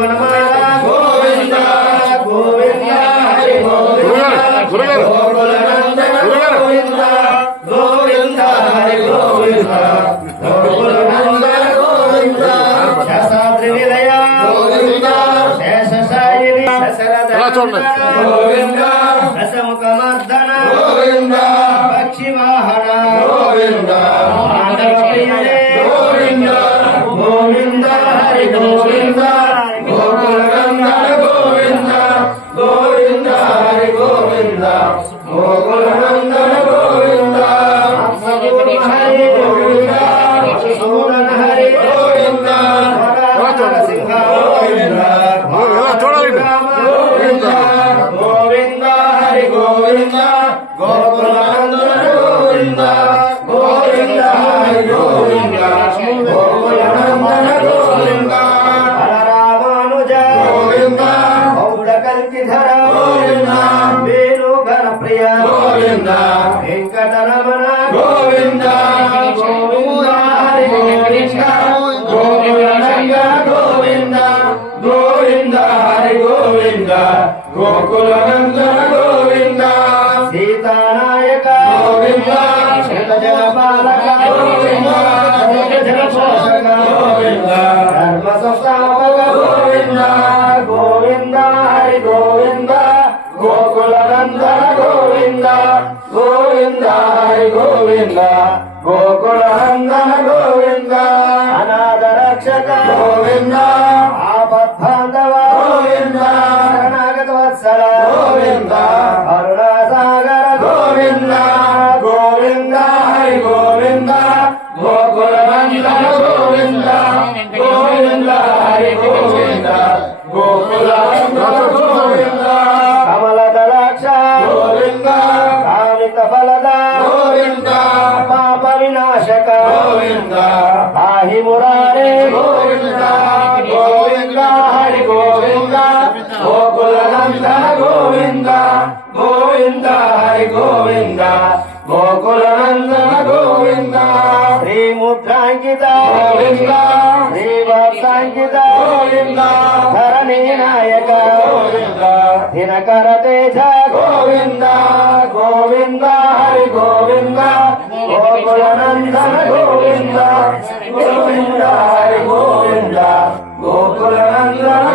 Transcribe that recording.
వనమాల గోవింద గోవింద హరి గోవింద గోకులనందన గోవింద గోవింద హరి గోవింద గోకులనందన గోవింద శేషాద్రి నిలయ గోవింద శేషశాయిని దశరథ గోవింద దశముఖమర్దన గోవింద పక్షివాహన గోవింద గోవింద గోవింద హరి గోవింద గోకులనందన గోవింద గోవింద హరి గోవింద గోకులనందన గోవింద హరి గోవింద సూదన హరి గోవింద సింహ గోవింద గోవింద గోవింద హరి గోవింద గోకులనందన గోవింద గోవింద హరి గోవింద గోకులనందన గోవింద రామానుజ గోవింద గౌడ కల్కిధర గోవింద వేణుగణ ప్రియ గోవింద వెంకటరమణ గోవింద గోవింద హరి గోవింద గోకులనందన గోవింద గోవింద హరి గోవింద గోకులనందన గోవింద సీతానాయక గోవింద జనపాలక గోవింద జనపోషక గోవింద ధర్మ సంస్థాపక గోవింద గోవింద హరి గోవింద గోకులనందన గోవింద గోవింద హరి గోవింద గోకులనందన గోవింద అనాథ రక్షక గోవింద ఆపద్బాంధవ గోవింద శరణాగత వత్సల గోవింద అరుణాసాగర గోవింద గోవింద హరి గోవింద గోకులనందన గోవింద గోవింద హరి గోవింద గోకులనందన గోవింద కమలదళాక్ష గోవింద కామిత ఫలద గోవింద పాప వినాశక గోవింద పాహి మురారే గోవింద గోవింద హరి గోవింద గోకులనందన గోవింద గోవింద హరి గోవింద గోకులనందన గోవింద శ్రీముద్రాంకిత గోవింద శ్రీవత్సాంకిత గోవింద ధరణీ నాయక గోవింద దినకర తేజ గోవింద గోవింద హరి గోవింద గోకులనందన గోవింద గోవింద హరి గోవింద గోకులనందన